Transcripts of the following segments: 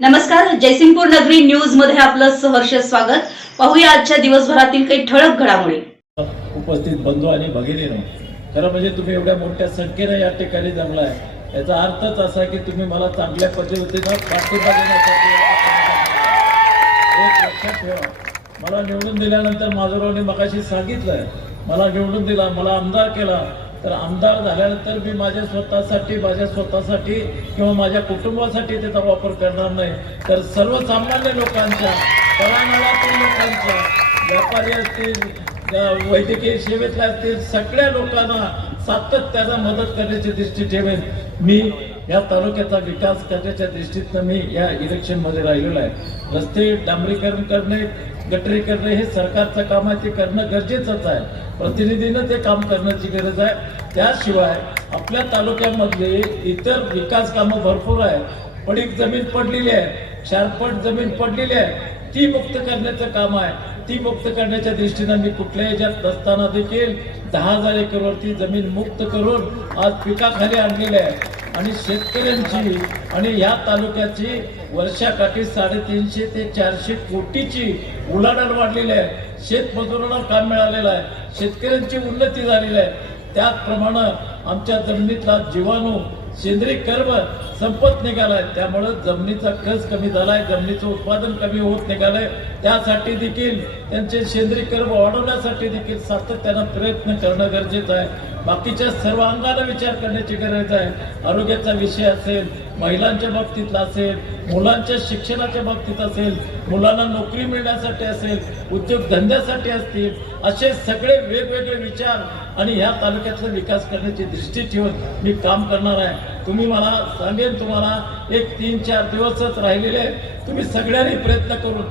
नमस्कार जयसिंगपूर नगरी न्यूजमध्ये आपलं सहर्ष स्वागत. पाहूया आजच्या दिवसभरातील काही ठळक घडामोडी. उपस्थित बंधू आणि भगिनीनो खरं म्हणजे तुम्ही एवढ्या मोठ्या संख्येने या ठिकाणी जमलाय. याचा अर्थच असा की तुम्ही मला चांगल्या पद्धतीनं पाठिंबा देण्यासाठी एक लक्षात ठेवा. मला निवडून दिल्यानंतर माधुरावने मगाशी सांगितलंय. मला निवडून दिला मला आमदार केला. तर आमदार झाल्यानंतर मी माझ्या स्वतःसाठी माझ्या स्वतःसाठी किंवा माझ्या कुटुंबासाठी त्याचा वापर करणार नाही. तर सर्वसामान्य लोकांच्या तळागाळातील लोकांच्या व्यापारी असतील वैद्यकीय सेवेतल्या असतील सगळ्या लोकांना सातत्यानं मदत करण्याची दृष्टी ठेवेन. मी या तालुक्याचा विकास करण्याच्या दृष्टीतनं मी या इलेक्शनमध्ये राहिलेलो आहे. रस्ते डांबरीकरण करणे गटरी करणे हे सरकारचं काम आहे ते करणं गरजेचंच आहे. प्रतिनिधीनं ते काम करण्याची गरज आहे. त्याशिवाय आपल्या तालुक्यामधले इतर विकास कामं भरपूर आहेत. पडीक जमीन पडलेली आहे. चारपट जमीन पडलेली आहे. ती मुक्त करण्याचं काम आहे. ती मुक्त करण्याच्या दृष्टीनं मी कुठल्याही ह्याच्यात नसताना देखील दहा हजार एकरवरती जमीन मुक्त करून आज पिकाखाली आणलेली आहे. आणि शेतकऱ्यांची आणि या तालुक्याची वर्षाकाठी साडेतीनशे ते चारशे कोटीची उलाढाल वाढलेली आहे. शेतमजुरांना काम मिळालेलं आहे. शेतकऱ्यांची उन्नती झालेली आहे. त्याचप्रमाणे आमच्या जमिनीतला जीवाणू सेंद्रिय कर्म संपत निघालाय. त्यामुळं जमिनीचा कस कमी झालाय जमिनीचं उत्पादन कमी होत निघालंय. त्यासाठी देखील त्यांचे सेंद्रिय कर्म वाढवण्यासाठी देखील सातत्यानं प्रयत्न करणं गरजेचं आहे. बाकीच्या सर्व अंगाला विचार करण्याची गरज आहे आरोग्याचा विषय असेल महिलांच्या बाबतीतला असेल मुलांच्या शिक्षणाच्या बाबतीत असेल मुलांना नोकरी मिळण्यासाठी असेल उद्योगधंद्यासाठी असतील असे सगळे वेगवेगळे विचार आणि ह्या तालुक्यातला विकास करण्याची दृष्टी ठेवून मी काम करणार आहे तुम्ही मला सांगेन तुम्हाला एक तीन चार दिवसच राहिलेले आहे. तुम्ही सगळ्यांनी प्रयत्न करून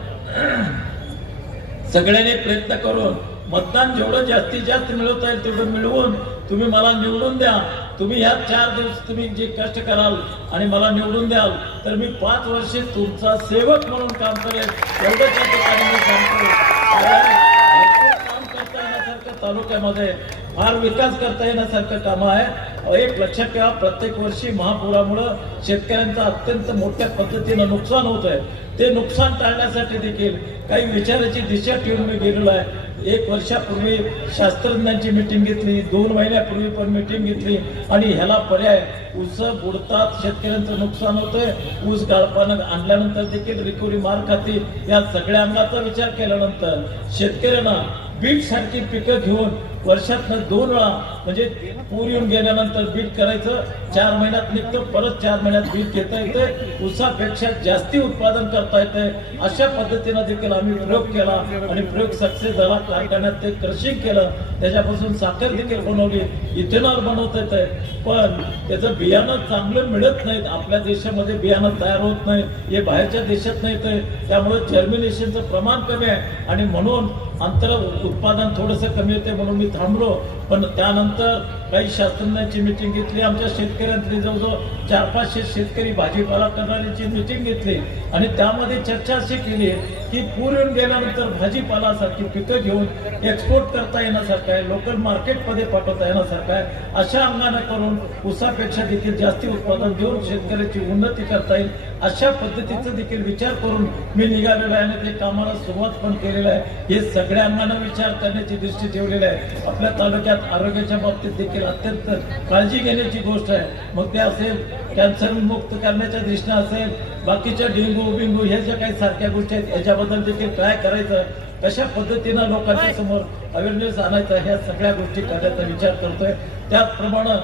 सगळ्यांनी प्रयत्न करून मतदान जेवढं जास्तीत जास्त मिळवता येईल तेवढं मिळवून तुम्ही मला निवडून द्या. तुम्ही ह्या चार दिवस तुम्ही जे कष्ट कराल आणि मला निवडून द्याल तर मी पाच वर्षे तुमचा सेवक म्हणून काम करेन. एवढं त्या ठिकाणी मी काम करता येण्यासारखं तालुक्यामध्ये फार विकास करता येण्यासारखं काम आहे. एक लक्षात ठेवा प्रत्येक वर्षी महापुरामुळं शेतकऱ्यांचं अत्यंत मोठ्या पद्धतीनं नुकसान होत आहे ते नुकसान टाळण्यासाठी देखील काही विचाराची दिशा ठेवून मी गेलेलो आहे. एक वर्षापूर्वी शास्त्रज्ञांची मिटिंग घेतली दोन महिन्यापूर्वी पण मिटिंग घेतली. आणि ह्याला पर्याय ऊस बुडतात शेतकऱ्यांचं नुकसान होतंय. ऊस गाळपानं आणल्यानंतर देखील रिकव्हरी मार खाती. या सगळ्या अंगाचा विचार केल्यानंतर शेतकऱ्यांना बीट सारखी पिकं घेऊन वर्षातनं दोन वेळा म्हणजे पूर येऊन गेल्यानंतर बीट करायचं चार महिन्यात निघतं परत चार महिन्यात बीट घेता येते उसापेक्षा जास्ती उत्पादन करता येते अशा पद्धतीनं देखील आम्ही प्रयोग केला आणि प्रयोग सक्सेस झाला. कारखान्यात ते क्रशिंग केलं. त्याच्यापासून साखर देखील बनवली. इथेनॉल बनवता येते पण त्याचं बियाणं चांगलं मिळत नाहीत. आपल्या देशामध्ये बियाणं तयार होत नाही. हे बाहेरच्या देशात नाही त्यामुळे जर्मिनेशनचं प्रमाण कमी आहे. आणि म्हणून अंतर उत्पादन थोडंसं कमी होते म्हणून मी थांबलो. पण त्यानंतर काही शास्त्रज्ञांची मिटिंग घेतली आमच्या शेतकऱ्यांतली जवळजवळ चार पाचशे शेतकरी भाजीपाला करणाऱ्यांची मिटिंग घेतली. आणि त्यामध्ये चर्चा अशी केली की पूर येऊन गेल्यानंतर भाजीपालासारखी पिकं घेऊन एक्सपोर्ट करता येण्यासारखं आहे लोकल मार्केटमध्ये पाठवता येण्यासारखं आहे. अशा अंगाने करून उसापेक्षा देखील जास्ती उत्पादन देऊन शेतकऱ्याची उन्नती करता येईल अशा पद्धतीचा देखील विचार करून मी निघालेलो आहे आणि ते कामाला सुरुवात पण केलेलं आहे. हे सगळ्या अंगाने विचार करण्याची दृष्टी ठेवलेली आहे. आपल्या तालुक्यात आरोग्याच्या बाबतीत देखील अत्यंत काळजी घेण्याची गोष्ट आहे. मग ते असेल कॅन्सर मुक्त करण्याच्या दृष्टीने असेल बाकीच्या डेंगू बिंगू हे ज्या काही सारख्या गोष्टी आहेत याच्याबद्दल देखील काय करायचं. कशा पद्धतीनं लोकांच्या समोर अवेअरनेस आणायचा ह्या सगळ्या गोष्टी करण्याचा विचार करतोय. त्याचप्रमाणे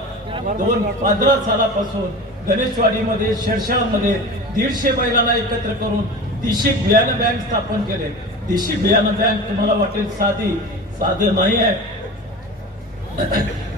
दोन पंधरा सालापासून गणेशवाडीमध्ये शेरशाळमध्ये दीडशे बैलांना एकत्र करून दिशी बियाणं बँक स्थापन केले. दिशी बियाणं बँक तुम्हाला वाटेल साधी साधं नाही आहे.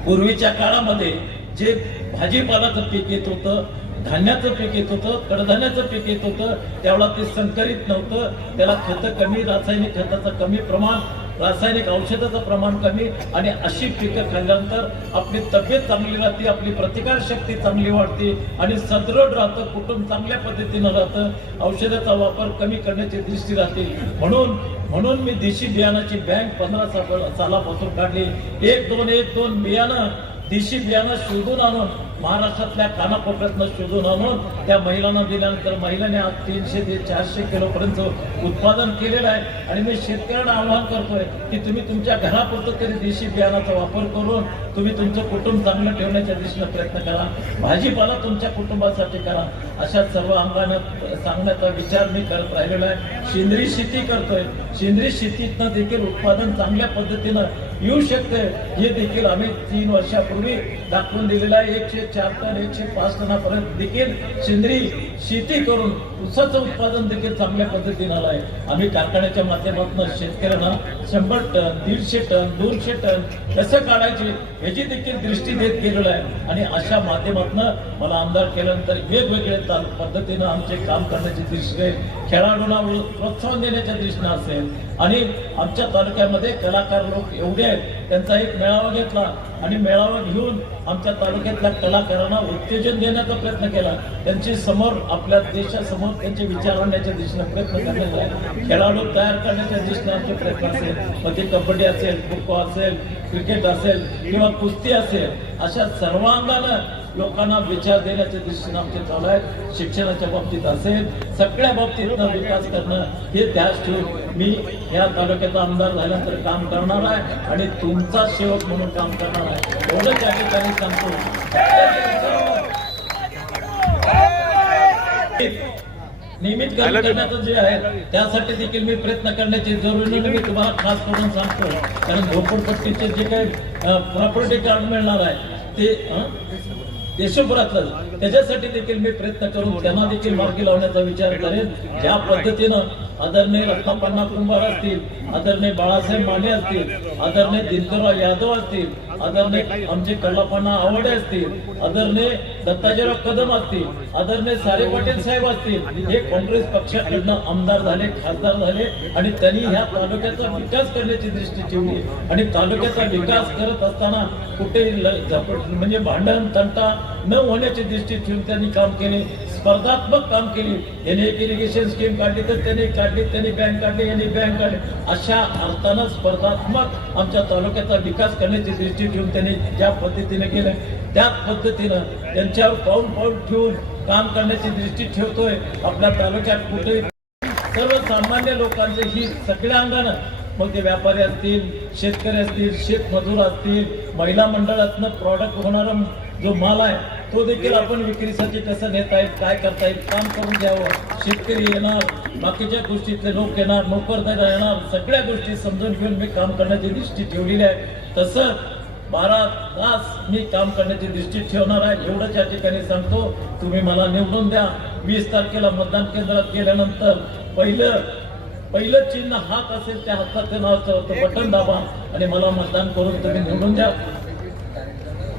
पूर्वीच्या काळामध्ये जे भाजीपालाचं पीक येत होतं धान्याचं पीक येत होतं कडधान्याचं पीक येत होतं त्यावेळेला ते संकरित नव्हतं. त्याला खतं कमी रासायनिक खताचं कमी प्रमाण रासायनिक औषधाचं प्रमाण कमी आणि अशी पिकं खाल्ल्यानंतर आपली तब्येत चांगली राहते आपली प्रतिकार शक्ती चांगली वाढते आणि सदृढ राहतं कुटुंब चांगल्या पद्धतीनं राहतं औषधाचा वापर कमी करण्याची दृष्टी राहते. म्हणून म्हणून मी देशी बियाणाची बँक पंधरा सालापासून काढली. एक दोन एक दोन बियाणं देशी बियाणं शोधून आणून महाराष्ट्रातल्या कानाकोपऱ्यातनं शोधून आणून त्या महिलांना दिल्यानंतर महिलांनी आज तीनशे ते चारशे किलो पर्यंत उत्पादन केलेलं आहे. आणि मी शेतकऱ्यांना आवाहन करतोय की तुम्ही तुमच्या घरापुरतं तरी देशी बियाणाचा वापर करून तुम्ही तुमचं कुटुंब चांगलं ठेवण्याच्या दिशेनं प्रयत्न करा. भाजीपाला तुमच्या कुटुंबासाठी करा. अशा सर्व अंगानं सांगण्याचा विचार मी करत राहिलेला आहे. सेंद्रिय शेती करतोय. सेंद्रिय शेतीतनं देखील उत्पादन चांगल्या पद्धतीनं येऊ शकते. हे देखील आम्ही तीन वर्षापूर्वी दाखवून दिलेलं आहे. एकशे चार टन एकशे पाच टनापर्यंत देखील सेंद्रिय शेती करून ऊसाचं उत्पादन देखील चांगल्या पद्धतीनं आलं आहे आम्ही कारखान्याच्या माध्यमातून शेतकऱ्यांना शंभर टन दीडशे टन दोनशे टन कसं काढायचे याची देखील दृष्टी देत गेलेलं आहे. आणि अशा माध्यमातून मला आमदार केल्यानंतर वेगवेगळ्या पद्धतीनं आमचे काम करण्याची दृष्टी खेळाडूंना प्रोत्साहन देण्याच्या दृष्टीनं असेल. आणि आमच्या तालुक्यामध्ये कलाकार लोक एवढे आहेत त्यांचा एक मेळावा घेतला. आणि मेळावा घेऊन आमच्या तालुक्यातल्या कलाकारांना उत्तेजन देण्याचा प्रयत्न केला. त्यांची समोर आपल्या देशासमोर त्यांचे विचार आणण्याच्या दिशेने प्रयत्न करण्याचा खेळाडू तयार करण्याच्या दिशेनं आमचे प्रयत्न असेल मग ते कबड्डी असेल खो खो असेल क्रिकेट असेल किंवा कुस्ती असेल अशा सर्वांगानं लोकांना विचार देण्याच्या दृष्टीने आमचे चालू आहे शिक्षणाच्या बाबतीत असेल सगळ्या बाबतीतनं विकास करणं हे ध्यास ठेवून मी या तालुक्याचा आमदार झाल्यानंतर काम करणार आहे आणि तुमचा सेवक म्हणून काम करणार आहे. एवढं त्या ठिकाणी सांगतो. नियमित करण्याचं जे आहे त्यासाठी देखील मी प्रयत्न करण्याची जरुरी नाही मी तुम्हाला खास करून सांगतो. कारण झोपडपट्टीचे जे काही प्रॉपर्टी कार्ड मिळणार आहे ते? देशभरातलं त्याच्यासाठी देखील मी प्रयत्न करून त्यांना देखील मार्गी लावण्याचा विचार करेन. ज्या पद्धतीनं आदरणीय रत्नापण्णा कुंभार असतील आदरणीय बाळासाहेब माने असतील आदरणीय दिनकरराव यादव असतील आदरणीय आमचे कल्लापण्णा आवडे असतील आदरणीय दत्ताजीराव कदम असतील आदरणीय सारे पाटील साहेब असतील हे काँग्रेस पक्षाकडनं आमदार झाले खासदार झाले आणि त्यांनी ह्या तालुक्याचा विकास करण्याची दृष्टी ठेवली. आणि तालुक्याचा विकास करत असताना कुठे म्हणजे भांडण तंटा न होण्याची दृष्टी ठेवून त्यांनी काम केले. स्पर्धात्मक काम केली. याने एक इरिगेशन स्कीम काढली तर त्यांनी काढली त्यांनी बँक काढली याने बँक काढली. अशा अर्थानं स्पर्धात्मक आमच्या तालुक्याचा विकास करण्याची दृष्टी ठेवून त्यांनी ज्या पद्धतीने केलं त्याच पद्धतीनं त्यांच्यावर पाऊल पाऊल ठेवून काम करण्याची दृष्टी ठेवतोय. आपल्या तालुक्यात कुठेही सर्वसामान्य लोकांचे ही सगळ्या अंगानं मग ते व्यापारी असतील शेतकरी असतील शेतमजूर असतील महिला मंडळातनं प्रॉडक्ट होणारा जो माल आहे तो देखील आपण विक्रीसाठी कसं नेता येईल काय करता येईल काम करून द्यावं शेतकरी येणार बाकीच्या गोष्टीतले लोक येणार नोकरदार येणार सगळ्या गोष्टी समजून घेऊन मी काम करण्याची दृष्टी ठेवलेली आहे. तसंच बारा तास मी काम करण्याची दृष्टी ठेवणार आहे. एवढंच या ठिकाणी सांगतो तुम्ही मला निवडून द्या. वीस तारखेला मतदान केंद्रात गेल्यानंतर पहिलं पहिलं चिन्ह हात असेल त्या हाताचं नावाचं बटन दाबा आणि मला मतदान करून तुम्ही निवडून द्या.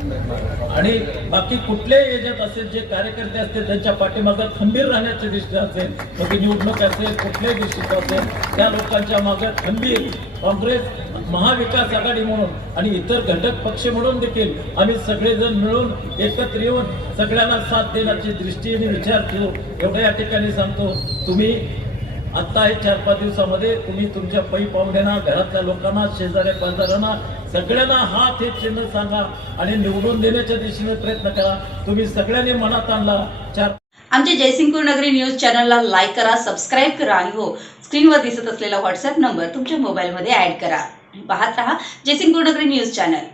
आणि बाकी कुठल्याही एजंट असेल जे कार्यकर्ते असतील त्यांच्या पाठीमागं खंबीर राहण्याची दृष्टी असेल मग निवडणूक असेल कुठल्याही दृष्टीचं असेल त्या लोकांच्या मागे खंबीर काँग्रेस महाविकास आघाडी म्हणून आणि इतर घटक पक्ष म्हणून देखील आम्ही सगळेजण मिळून एकत्र येऊन सगळ्यांना साथ देण्याची दृष्टी आणि विचार ठेवू एवढं या ठिकाणी सांगतो तुम्ही आता हे चार पाच दिवसामध्ये तुम्ही तुमच्या पै पाहुण्यांना घरातल्या लोकांना शेजाऱ्या पाजाऱ्यांना सगळ्यांना हात हे चिन्ह सांगा आणि निवडून देण्याच्या दिशेने प्रयत्न करा. तुम्ही सगळ्यांनी मनात आणला. चार आमच्या जयसिंगपूर नगरी न्यूज चॅनलला लाईक करा सबस्क्राईब करा आणि हो स्क्रीनवर दिसत असलेला व्हॉट्सअप नंबर तुमच्या मोबाईलमध्ये ऍड करा. पाहत राहा जयसिंगपूर नगरी न्यूज चॅनल.